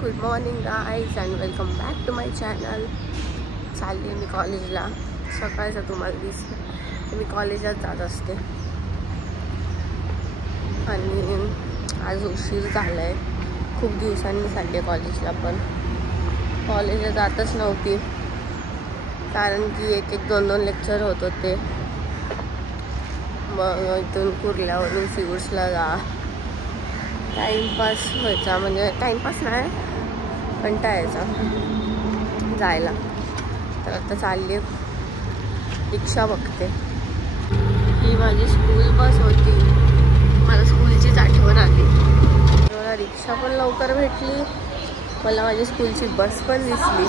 Good morning guys and welcome back to my channel. चालली मी कॉलेजला. सकाळचं तुम्हाला दिसलं मी कॉलेजात जात असते आणि आज उशीर झाला आहे. खूप दिवसांनी चालले कॉलेजला, पण कॉलेजला जातच नव्हती कारण की एक दोन लेक्चर होत होते. मग इथून कुर्ल्यावरून सिवर्सला जा, टाईमपास व्हायचा. म्हणजे टाईमपास नाही, कंटाळायचा जायला. तर आता चालली रिक्षा बघते. ही माझी स्कूल बस होती, मला स्कूलचीच आठवण आली. मला रिक्षा पण लवकर भेटली, मला माझी स्कूलची बस पण दिसली.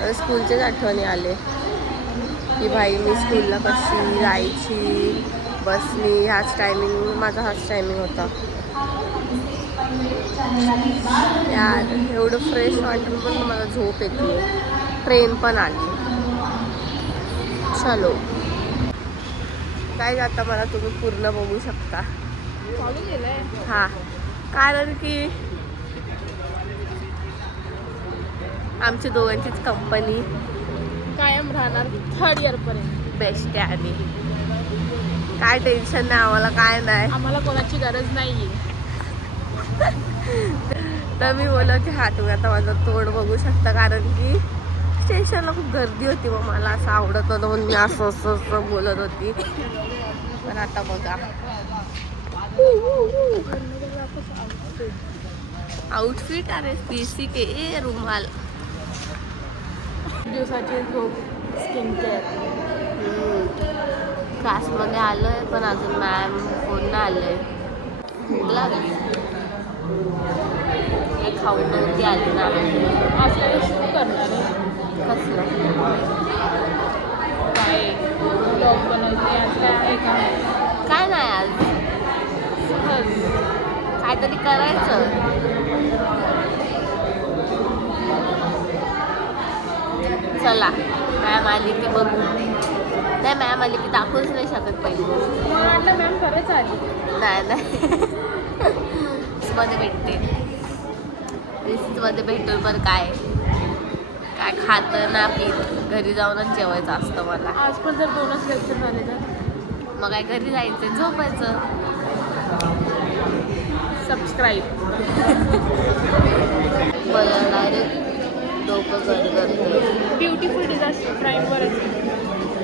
मला स्कूलचेच आठवणी आले की भाई मी स्कूलला कशी जायची बसनी. हाच टायमिंग माझा, हाच टायमिंग होता यार. एवढं फ्रेश वाटून पण मला झोप येते. ट्रेन पण आली. चलो काय जाता, मला तुम्ही पूर्ण बघू शकता. हा, कारण की आमची दोघांचीच कंपनी कायम राहणार 3rd इयर पर्यंत. बेस्ट आहे आणि काय टेन्शन नाही आम्हाला, काय नाही. आम्हाला कोणाची गरज नाहीये. तर मी बोलत की हा, तुम्ही आता माझं तोंड बघू शकता, कारण की स्टेशनला खूप गर्दी होती. मग मला असं आवडत नव्हतं म्हणून मी असं बोलत होती. पण आता बघा, आउटफिट अरे बेसिक आहे. रुमाल, दिवसाची झोप, स्किन केअर. क्लासमध्ये आलोय पण अजून मॅम फोन नाही आलंय. भूक लागली, हे खाऊन नव्हती आली ना. आपल्याला शूट करणार आहे. कसलं काय ब्लॉग बनवते आज? काय आहे का? काय नाही आज, काहीतरी करायचं. चला मॅम आली की बघू. नाही, मॅम आली की दाखवूच नाही शकत पहिली गोष्ट. मला वाटलं मॅम खरंच आली. नाही मध्ये भेटते, रिसिप्टमध्ये भेटून पण काय खात ना पीत घरी जाऊनच जेवायचं असतं मला. आज पण जर 2च लेक्चर झाले तर मग काय, घरी जायचं झोपायचं. सबस्क्राईब. मला डायरेक्ट डोकं करते. ब्युटिफुल डिझास्टर प्राईमवरच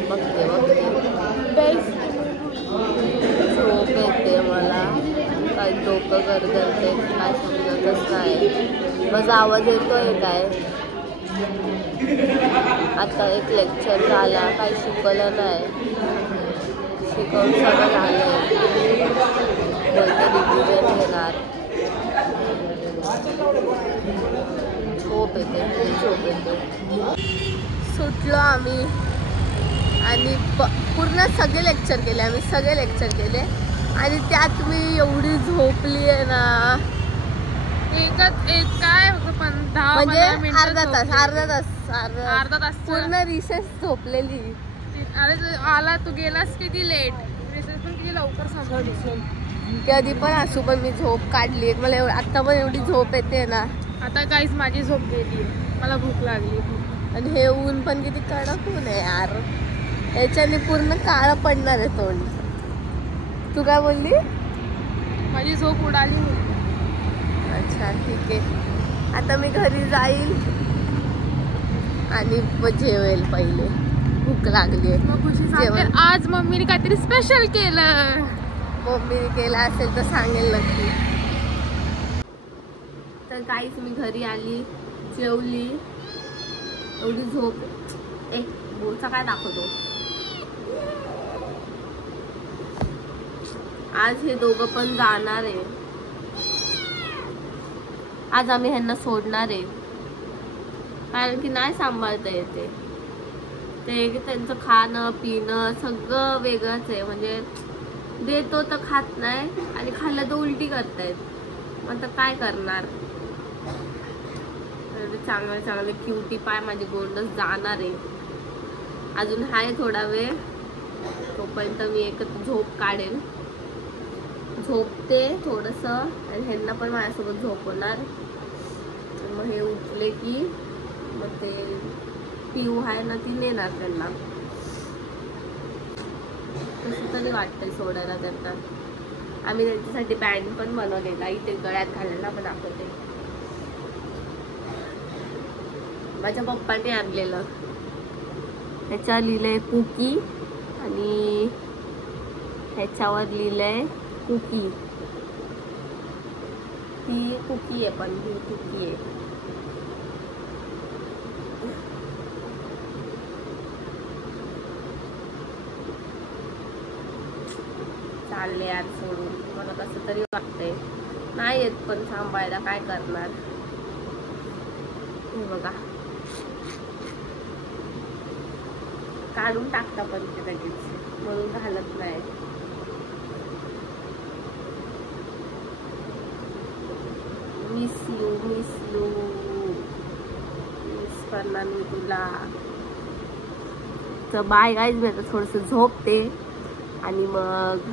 बघते बेस्ट. झोप येते मला, काय डोकं करते काय समजतच नाही. माझा आवाज येतोय काय? आता एक लेक्चर झाला, काही शिकवलं नाही. शिकवून सगळं झालंय, बोलते रिव्हिजन घेणार. झोप येते. सुटलो आम्ही आणि पूर्ण सगळे लेक्चर केले. आणि त्यात मी एवढी झोपली आहे ना. काय पण 10 म्हणजे अर्धा तास पूर्ण रिसेस झोपलेली. अरे आला, तू गेलास किती लेट. रिसेस पण किती लवकर संपली. कधी पण असू, पण मी झोप काढली. मला आता पण एवढी झोप येते ना. आता काहीच माझी झोप गेली, मला भूक लागली. आणि हे ऊन पण किती कडक ऊन आहे यार. याच्याने पूर्ण काळं पडणार आहे तोंड. तू काय बोलली? माझी झोप उडाली. अच्छा ठीक आहे. आता मी घरी जाईल आणि जेवेल. पहिले भूक लागली आहे. आज मम्मीने काहीतरी स्पेशल केलं. मम्मीने केलं असेल तर सांगेल नक्की. तर काहीच मी घरी आली, जेवली, एवढी झोप. एक बोलचा काय दाखवतो. आज हे दोघं पण जाणार आहे. आज आम्ही ह्यांना सोडणार आहे, कारण की नाही सांभाळता येते. ते त्यांचं खाणं पिणं सगळं वेगळंच आहे. म्हणजे देतो तर खात नाही, आणि खाल्लं तर उलटी करतायत. मग आता काय करणार. चांगले क्युटी पाय माझे गोंडस जाणार आहे. अजून हाय थोडा वेळ, तोपर्यंत मी एक झोप काढेल. झोपते थोडंसं आणि ह्यांना पण माझ्यासोबत झोपवणार. मग हे गेले की मग ते पिऊ आहे ना ती नेणार त्यांना. कसं तरी वाटतंय सोडायला त्यांना. आम्ही त्यांच्यासाठी बँड पण बनवलेला, इथे गळ्यात घालायला पण दाखवते. माझ्या पप्पाने आणलेलं. ह्याच्यावर लिहिलंय कुकी आणि ह्याच्यावर लिहिलंय कुकी. ती कुकी आहे, पण ही कुकी आहे. चालले यार सोडून. मला कसं तरी वाटतंय. नाही येत पण सांभाळायला, काय करणार. हे बघा काढून टाकता पण ते लगेच, म्हणून घालत नाही. मिस यू मिस करणार मी तुला. तर बाय गाईज, मी आता थोडस झोपते आणि मग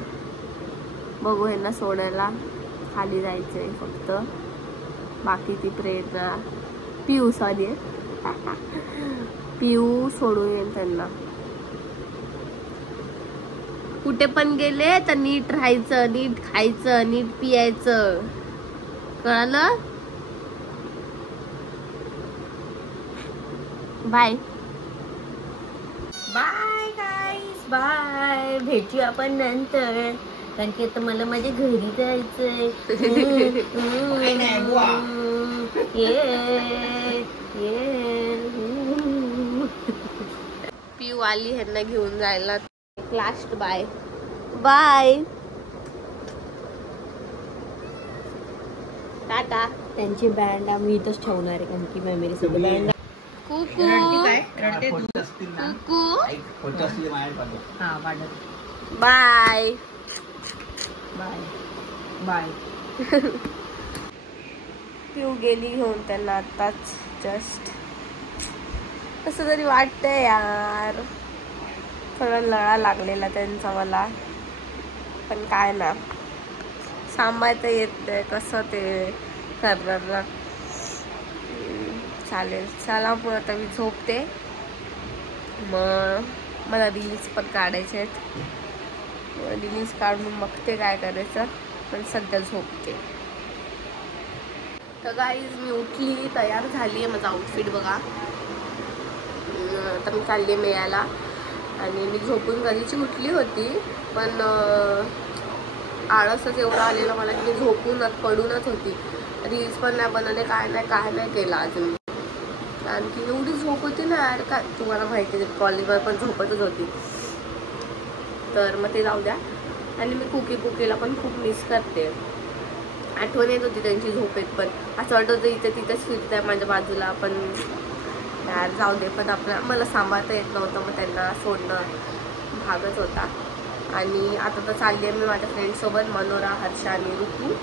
बघू ह्यांना सोडायला खाली जायचंय फक्त. बाकी ती प्रेरणा पिऊ सॉरी पिऊ सोडून येईल त्यांना. कुठे पण गेले तर नीट राहायचं, नीट खायचं, नीट पियायचं, कळलं. बाय बाय गाईस, बाय. भेटू आपण नंतर, कारण की आता मला माझ्या घरी जायचंय. पिऊ आली ह्यांना घेऊन जायला. Last bye bye tata. त्यांची बँड आम्ही इथंच ठेवणार आहे, कारण की मेमरी साठी बँड. कुकू बाय बाय बाय. पिऊ गेली घेऊन त्यांना आताच जस्ट. कसं तरी वाटतंय यार. थोडा लळा लागलेला त्यांचा मला, पण काय ना सांभाळता येत नाही. कसं ते करणार ना. चालेल चला मग आता मी झोपते. मग मला रील्स पण काढायचे आहेत. रील्स काढून बघते काय करायचं, पण सध्या झोपते. तर गाईज मी उठली, तयार झाली आहे. माझा आउटफिट बघा. आता मी चालली मेळ्याला आणि मी झोपून कधीची उठली होती, पण आळसच एवढं आलेलं मला की मी झोपूनच पडूनच होती. रील्स पण नाही बनवले, काय नाही केलं अजून. आणखी एवढी झोप होती ना यार, काय तुम्हाला माहिती आहे कॉलेजवर पण झोपतच होती. तर मग ते जाऊ द्या. आणि मी कुकीला पण खूप मिस करते. आठवण येत होती त्यांची झोपेत, पण असं वाटत होतं इथे तिथेच फिरत आहे माझ्या बाजूला. पण यार जाऊ दे. पण मला सांभाळता येत नव्हतं, मग त्यांना सोडणं भागच होता. आणि आता तर चालली आहे मी माझ्या फ्रेंडसोबत. मनोरा, हर्षा आणि ऋतू.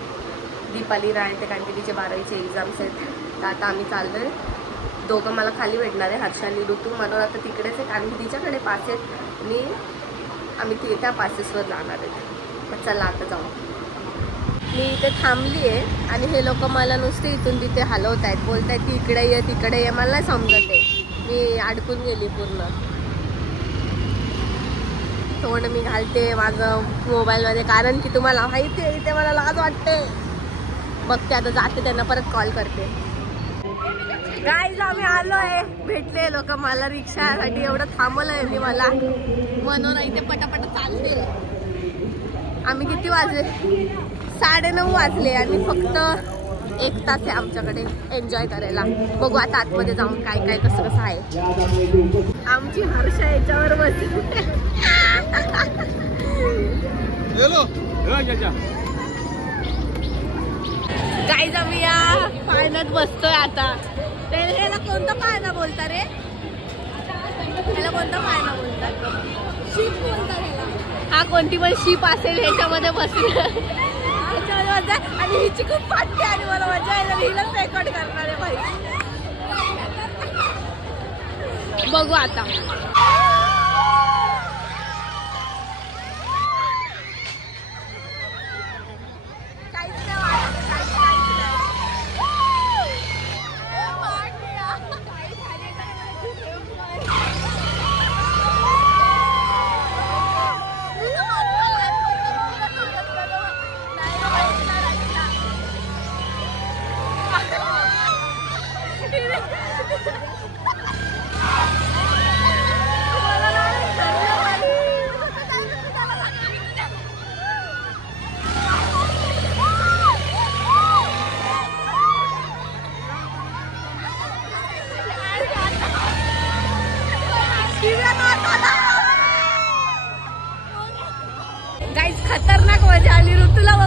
दीपाली राहते कारण की तिचे 12वीचे एक्झाम्स आहेत. तर आता आम्ही चाललो आहे. दोघं मला खाली भेटणार आहे, हर्षा आणि ऋतू. मनोरा तर तिकडेच आहे कारण की तिच्याकडे पास आहेत आणि आम्ही त्या पासेसवर जाणार आहेत. मग चला आता जाऊ. मी इथे थांबली आहे आणि हे लोक मला नुसते इथून तिथे हलवत आहेत, बोलत आहेत की इकडे ये तिकडे ये. मला समजत आहे. मी अडकून गेली पूर्ण. तोंड मी घालते माझं मोबाईलमध्ये, कारण की तुम्हाला माहिती आहे इथे मला लाज वाटते. बघते आता, जाते त्यांना परत कॉल करते. गाईज आम्ही आलो आहे. भेटले लोक मला रिक्षासाठी. एवढं थांबवलं आहे मी मला. मनोरा इथे पटापट चालते. आम्ही किती वाजले? 9:30 वाजले आणि फक्त 1 तास आहे आमच्याकडे एन्जॉय करायला. बघू आता आतमध्ये जाऊन काय काय कसं आहे. आमची हर्षा याच्यावर बसली. गाईज आम्ही या पाण्यात बसतोय आता. ह्याला कोणता पाळणा बोलता रे? ह्याला कोणता पाळणा बोलतात? शीप बोलतात ह्याला. हा कोणती पण शीप असेल ह्याच्यामध्ये बसली. आणि हिची खूप फाटते आणि मला मजा येईल. हिलाच रेकॉर्ड करणार आहे भाई. बघू आता. काहीच नाही वाटत.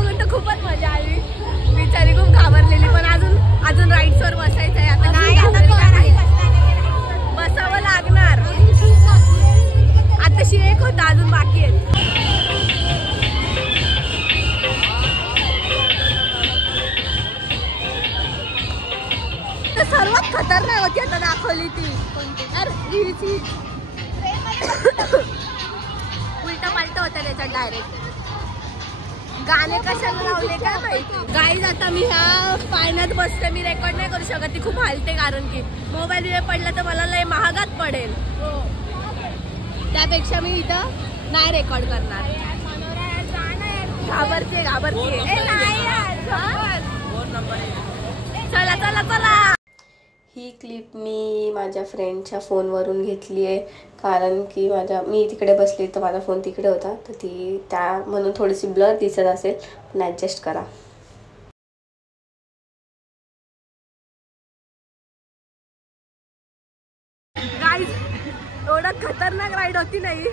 बघून तर खूपच मजा आली. बिचारी खूप घाबरलेली, पण अजून राईड्स वर बसायचं आहे. आता बसावं लागणार. आताशी एक होता, अजून बाकी आहे. सर्वात खतरनाक होती आता दाखवली ती. उलटा पालटा होता त्याच्यात डायरेक्ट. गाणे कशाला लावले काय माहिती. गाईज आता मी ह्या पाण्यात बसते. मी रेकॉर्ड नाही करू शकत, ती खूप हालते, कारण की मोबाईल बिल पडला तर मला लय महागात पडेल. त्यापेक्षा मी इथं नाही रेकॉर्ड करणार. घाबरते. चला चला चला. ही क्लिप मी माझ्या फ्रेंडच्या फोनवरून घेतली आहे, कारण की मी तिकडे बसली तर माझा फोन तिकडे होता, तर म्हणून थोडीशी ब्लर दिसत असेल, पण ॲडजस्ट करा. गाईज एवढं खतरनाक राईड होती नाही.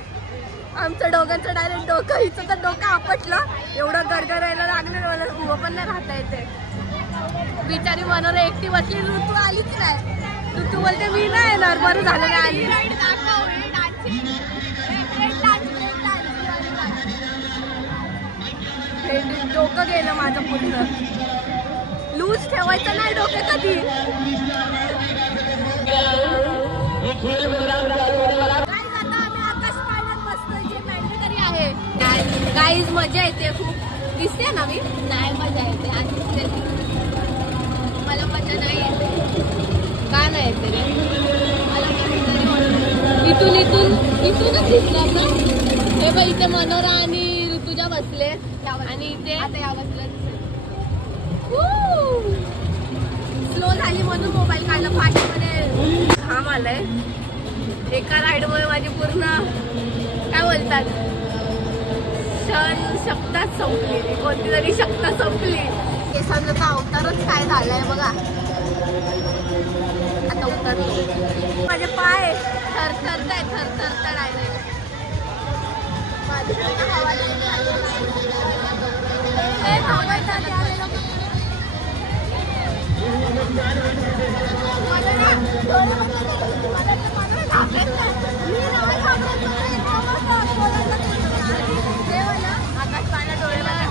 आमचं दोघांचं डायरेक्ट डोकं, हिचं तर डोकं आपटलं. एवढं गरगरायला लागलं, मला उभं पण नाही राहता येते. बिचारी मनोर एकटी बसली. ऋतू आलीच नाही. ऋतू बोलते मी नाही येणार. बरं झालं नाही आली. डोकं गेलं माझं पूर्ण. लूज ठेवायचं नाही डोकं कधी. गाईज मजा येते खूप. दिसते ना मी नाही मजा येते. मला मजा नाही येते. का नाही येते रे? इथूनच दिसणार ना. हे बघ इथे मनोरा आणि ऋतुजा बसले, आणि इथे आता या बसल्या. स्लो झाली म्हणून मोबाईल काढला. फास्टमध्ये घाम आलाय. एका राईडमुळे माझी पूर्ण काय बोलतात शक्ताच संपली. कोणती तरी शक्ता संपली. केसांचा अवतारच काय झालाय बघा. आता उतरलो. माझे पाय थरथरताय डायरेक्ट. माझी पूर्ण हवा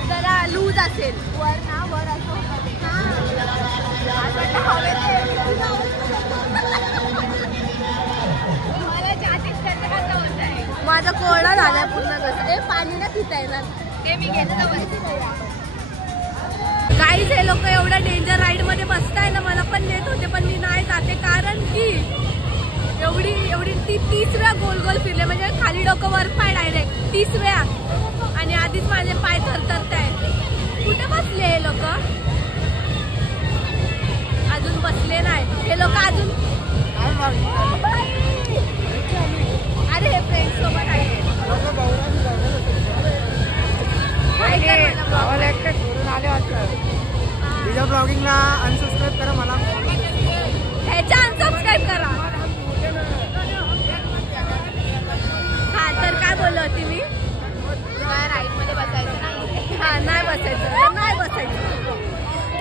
जरा लूज असेल. वर ना वर असं माझा कोरडा झालाय पूर्ण. कसं पाणी ना पिता येणार ते मी घेतलं. गाईज हे लोक एवढ्या डेंजर राईड मध्ये बसताय ना. मला पण नेत होते, पण मी नाही जाते, कारण की एवढी 30 वेळा गोल गोल फिरले. म्हणजे खाली डोकं वर पाय डायरेक्ट 30 वेळा, आणि आधीच माझे पाय थरथरताय. कुठे बसले हे लोक? अजून बसले नाही हे लोक. अजून अरे हे फ्रेंड सोबत आहे. ब्लॉगिंगला अनसबस्क्राईब करा मला. ह्याच्या अनसबस्क्राईब करा. हा तर काय बोललो होती मी? राईड मध्ये बसायचं नाही. हा नाही बसायचं.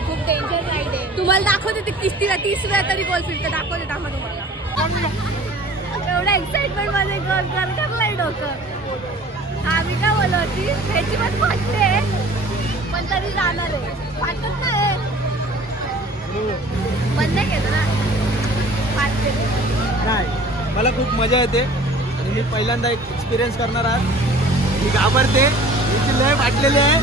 खूप डेंजर राईड आहे. तुम्हाला दाखवते ते 30 वेळा तरी गोल फिरते. दाखवते तुम्हाला. एवढ्या एक्साइटमेंट मध्ये करलाय डोकं. हा मी काय बोललो होती? ह्याची पण फाटते, पण तरी जाणार आहे. फाटत नाही बंद नाही केलं ना. फाटते नाही. मला खूप मजा येते आणि मी पहिल्यांदा एक एक्सपिरियन्स करणार आहे. मी घाबरते. मी लय फाटलेली आहे,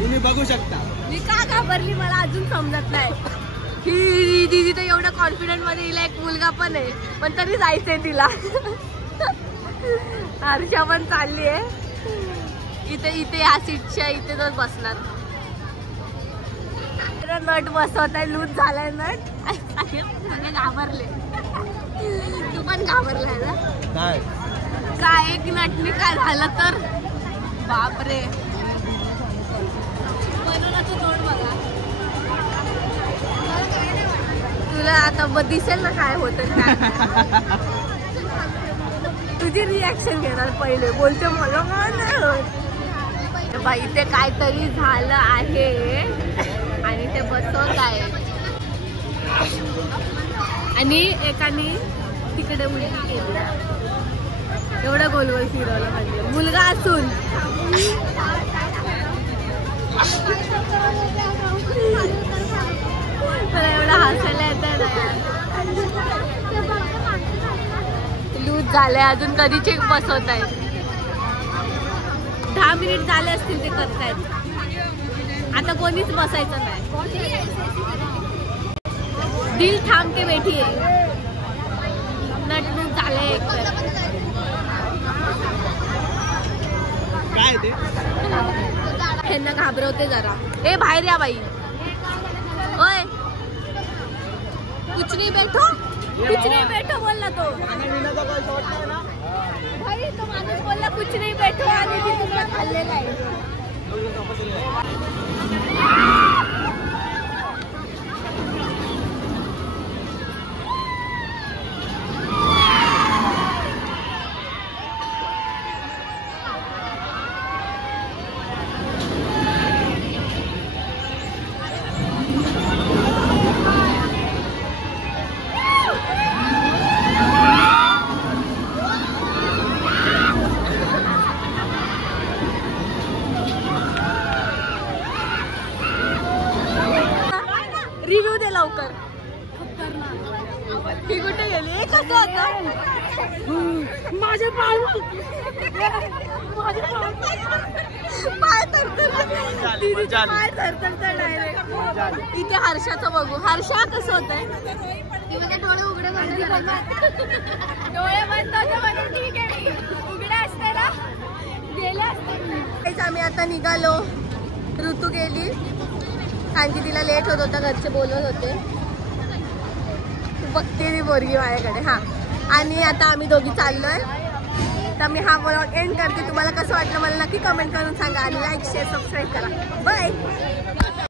तुम्ही बघू शकता. मी का घाबरली मला अजून समजत नाही. ही दीदी तर एवढ्या कॉन्फिडंट मध्ये हिला एक मुलगा पण आहे, पण तरी जायचंय तिला. हर्षा पण चालली आहे. इथे या सीटच्या इथे तर बसणार. नट बसवत आहे. लूज झालाय नट. सगळे घाबरले. तू पण घाबरलाय ना? काय एक नटनी काय झालं तर बापरे. मनोराचं तोंड बघा. तुला आता दिसेल ना काय होतं काय. तुझी रिॲक्शन घेणार पहिले. बोलते मला काय नाही होत. तर बाई ते काहीतरी झालं आहे आणि ते बसवत आहे आणि एकाने तिकडे उलटी केली. एवढं गोल गोल फिरवलं म्हणजे मुलगा असून. मला एवढं हसायला येतं ना. लूज झालंय अजून कधीचे बसवत आहे. 10 मिनिट झाले असतील ते करतायत. आता कोणीच बसायचं नाही. दिल थांब के बैठी आहे. नटणूक झालंय एकतर. काय ते त्यांना घाबरवते जरा. ए बाहेर या बाई. ओय कुछ नहीं बैठो बोलला तो. भाई तो माणूस बोलला कुछ नहीं बैठो आणि ती तुला खाल्लेला आहे. रिव्ह्यू दे लवकर. ही कुठे गेली? कसं होतं माझे पाय डायरेक्ट. इथे हर्षाचं बघू. हर्षा कसं होतंय? डोळे उघडे डोळे बंद होते म्हणून ठीक आहे. उघडे असते ना गेले असते. आम्ही आता निघालो. ऋतू गेली कारण की तिला लेट होत होता. घरचे बोलवत होते. बघते ती पोरगी माझ्याकडे. हां आणि आता आम्ही दोघी चाललोय. तर मी हा ब्लॉग एंड करते. तुम्हाला कसं वाटलं मला नक्की कमेंट करून सांगा आणि लाईक शेअर सबस्क्राईब करा. बाय.